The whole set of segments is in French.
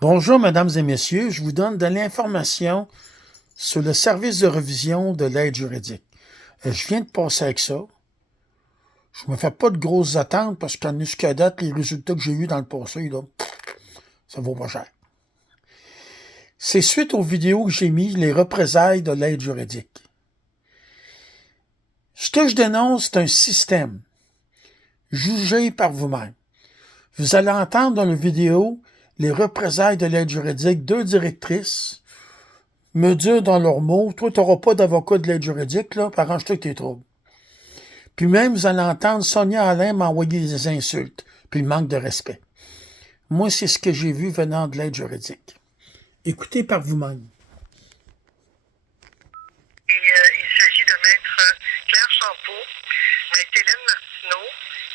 Bonjour, mesdames et messieurs. Je vous donne de l'information sur le service de révision de l'aide juridique. Je viens de passer avec ça. Je me fais pas de grosses attentes parce qu'en jusqu'à date, les résultats que j'ai eus dans le passé, là, ça vaut pas cher. C'est suite aux vidéos que j'ai mis les représailles de l'aide juridique. Ce que je dénonce, c'est un système. Jugez par vous-même. Vous allez entendre dans la vidéo les représailles de l'aide juridique, deux directrices me dire dans leurs mots, toi, tu n'auras pas d'avocat de l'aide juridique, là, arrange-toi avec tes troubles. Puis même, vous allez entendre Sonia Alain m'envoyer des insultes, puis le manque de respect. Moi, c'est ce que j'ai vu venant de l'aide juridique. Écoutez par vous-même. Il s'agit de Maître Claire Champeau, Maître Hélène Martineau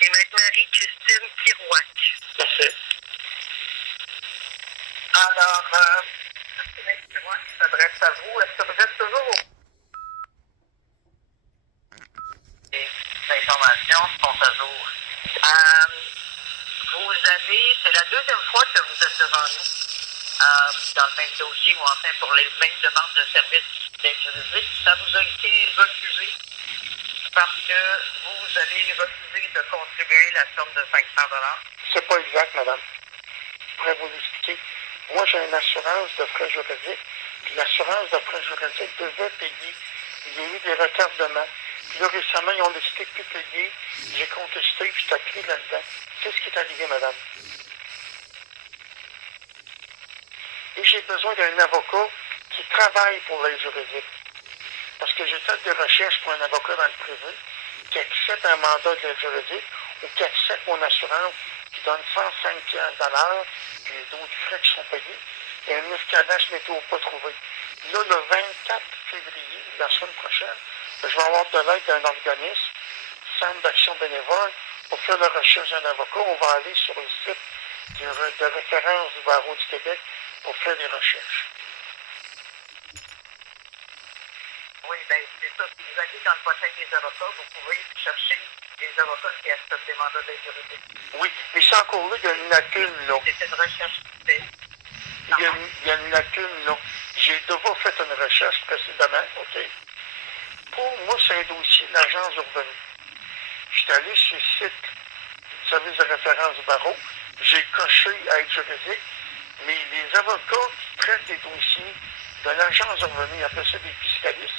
et Maître Marie-Christine Kirouac. Parfait. Alors, Maître Kirouac s'adresse à vous. Est-ce que vous êtes toujours au... Les informations sont à jour. C'est la deuxième fois que vous êtes devant nous dans le même dossier ou enfin pour les mêmes demandes de services d'aide juridique. Ça vous a été refusé parce que vous avez refusé de contribuer la somme de 500 $. C'est pas exact, madame. Je pourrais vous l'expliquer. Moi, j'ai une assurance de frais juridiques. Puis l'assurance de frais juridiques devait payer. Il y a eu des retardements. Puis là, récemment, ils ont décidé de plus payer. J'ai contesté, puis j'étais pris là-dedans. C'est ce qui est arrivé, madame. Et j'ai besoin d'un avocat qui travaille pour l'aide juridique. Parce que j'ai fait des recherches pour un avocat dans le privé qui accepte un mandat de l'aide juridique ou qui accepte mon assurance qui donne 105 piastres à l'heure, puis les autres frais qui sont payés. Et un escalade, je ne m'étais pas trouvé. Là, le 24 février, la semaine prochaine, je vais avoir de l'aide d'un organisme, Centre d'action bénévole, pour faire la recherche d'un avocat. On va aller sur le site de référence du barreau du Québec pour faire des recherches. Oui, bien, c'est ça. Si vous allez dans le portail des avocats, vous pouvez chercher des avocats qui acceptent des mandats d'aide juridique. Oui, mais c'est encore là, il y a une lacune, là. C'est une recherche qui fait. Il y a une lacune, là. J'ai d'abord fait une recherche précédemment, OK? Pour moi, c'est un dossier de l'agence du revenu. Je suis allé sur le site du service de référence du barreau. J'ai coché aide juridique, mais les avocats qui traitent des dossiers de l'agence du revenu, ils appellent ça des fiscalistes,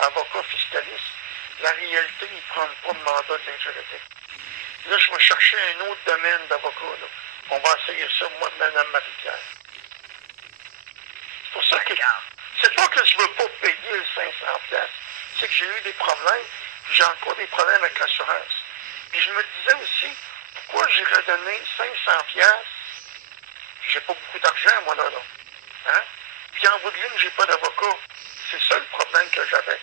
avocats fiscalistes. La réalité, ils ne prennent pas de mandat de l'aide juridique. Là, je vais chercher un autre domaine d'avocat, là. On va essayer ça, moi, de Mme Marie-Pierre. C'est pour ça que c'est pas que je veux pas payer le 500 pièces, c'est que j'ai eu des problèmes, puis j'ai encore des problèmes avec l'assurance. Puis je me disais aussi, pourquoi j'irais donner 500 pièces, j'ai pas beaucoup d'argent, moi, là. Hein? Puis en bout de ligne, j'ai pas d'avocat. C'est ça le problème que j'avais.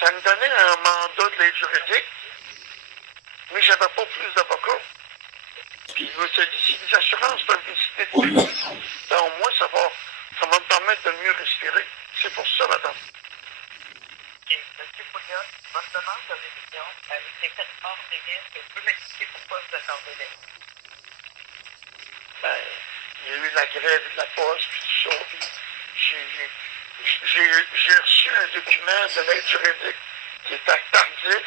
Ça me donnait un mandat de l'aide juridique, mais j'avais pas plus d'avocats. Puis je me suis dit, si les assurances peuvent décider de payer, ben au moins ça va me permettre de mieux respirer. C'est pour ça, madame. OK. M. Pouliot, votre demande de révision a été faite hors délai. Est-ce que vous pouvez m'expliquer pourquoi vous êtes hors délai? Ben, il y a eu la grève de la poste, puis tout ça. Puis j'ai reçu un document de l'aide juridique qui était tardif.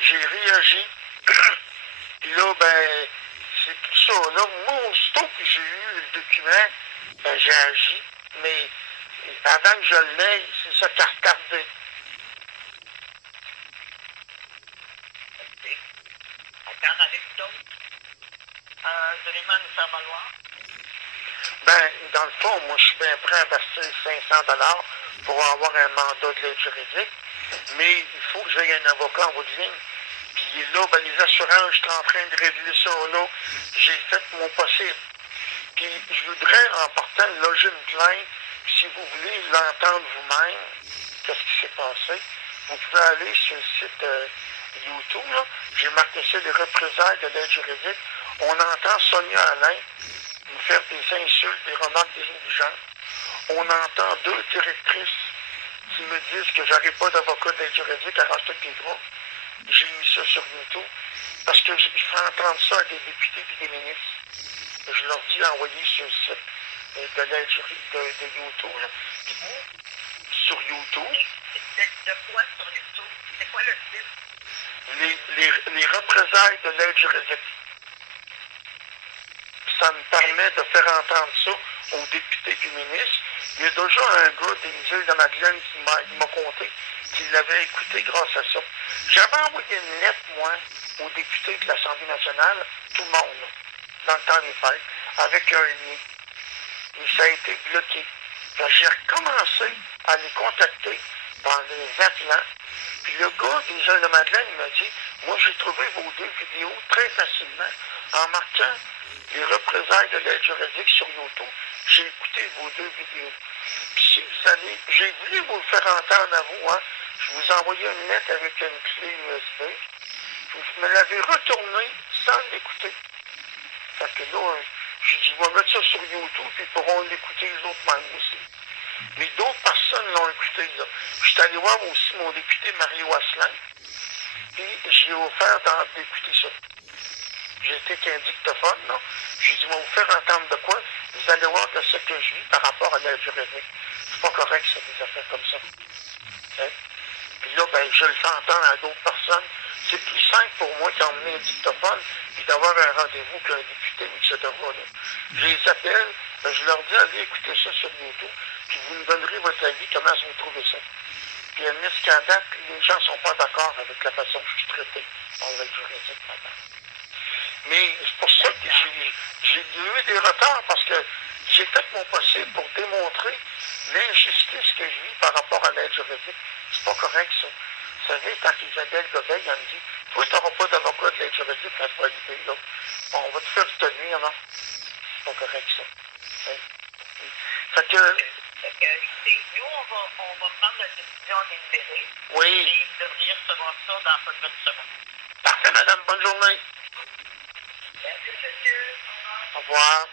J'ai réagi. Puis là, ben, c'est tout ça. Là, moi, aussitôt que j'ai eu le document, ben, j'ai agi. Mais avant que je l'aie, c'est ça qui a retardé. OK. Encore avec d'autres éléments à nous faire valoir? Ben, dans le fond, moi, je suis bien prêt à verser 500 $ pour avoir un mandat de l'aide juridique, mais il faut que j'aie un avocat en bout de ligne. Puis là, ben, les assurances, je suis en train de régler ça là. J'ai fait mon possible. Puis je voudrais, en partant, loger une plainte. Puis si vous voulez l'entendre vous-même, qu'est-ce qui s'est passé, vous pouvez aller sur le site YouTube, là. J'ai marqué ça, les représailles de l'aide juridique. On entend Sonia Alain nous faire des insultes, des remarques désobligeantes. On entend deux directrices qui me disent que j'aurai pas d'avocat d'aide juridique à racheter des droits. J'ai mis ça sur YouTube parce que je fais entendre ça à des députés et des ministres. Je leur dis d'envoyer sur le site de l'aide juridique de YouTube, là. Puis, sur YouTube. De quoi sur YouTube? C'est quoi le titre? Les représailles de l'aide juridique. Ça me permet de faire entendre ça aux députés et ministres. Il y a déjà un gars des îles de Madeleine qui m'a conté qu'il l'avait écouté grâce à ça. J'avais envoyé une lettre, moi, aux députés de l'Assemblée nationale, tout le monde, là, dans le temps des fêtes, avec un lien. Et ça a été bloqué. J'ai recommencé à les contacter dans les appelant. Puis le gars des îles de Madeleine il m'a dit, moi j'ai trouvé vos deux vidéos très facilement en marquant les représailles de l'aide juridique sur YouTube. J'ai écouté vos deux vidéos. Puis si vous allez, j'ai voulu vous le faire entendre à vous, hein. Je vous ai envoyé une lettre avec une clé USB. Vous me l'avez retournée sans l'écouter. Fait que là, j'ai dit, je vais mettre ça sur YouTube, puis ils pourront l'écouter les autres membres aussi. Mais d'autres personnes l'ont écouté, là. Je suis allé voir aussi mon député Mario Asselin, puis j'ai offert d'écouter ça. J'étais qu'un dictaphone, là. J'ai dit, je vais vous faire entendre de quoi. Vous allez voir de ce que je vis par rapport à l'aide juridique. C'est pas correct, ça, des affaires comme ça. Hein? Puis là, ben, je le fais entendre à d'autres personnes. C'est plus simple pour moi d'emmener un dictaphone et d'avoir un rendez-vous qu'un député, etc. Là. Je les appelle, ben, je leur dis, allez écouter ça sur YouTube, puis vous me donnerez votre avis, comment vous trouvez ça. Puis à ce date, les gens ne sont pas d'accord avec la façon que je suis traité par l'aide juridique maintenant. Mais c'est pour ça que j'ai eu des retards, parce que j'ai fait mon possible pour démontrer l'injustice que je vis par rapport à l'aide juridique. C'est pas correct, ça. Vous savez, quand Isabelle Gobeil, elle me dit, toi, tu n'auras pas d'avocat de l'aide juridique à ce validé, là. Bon, on va te faire te nuire, non? C'est pas correct, ça. Hein? Fait que... Écoutez, nous, on va prendre la décision délibérée. Oui. Et vous devriez recevoir ça dans pas de semaine. Parfait, madame. Bonne journée. Merci, monsieur. Au revoir.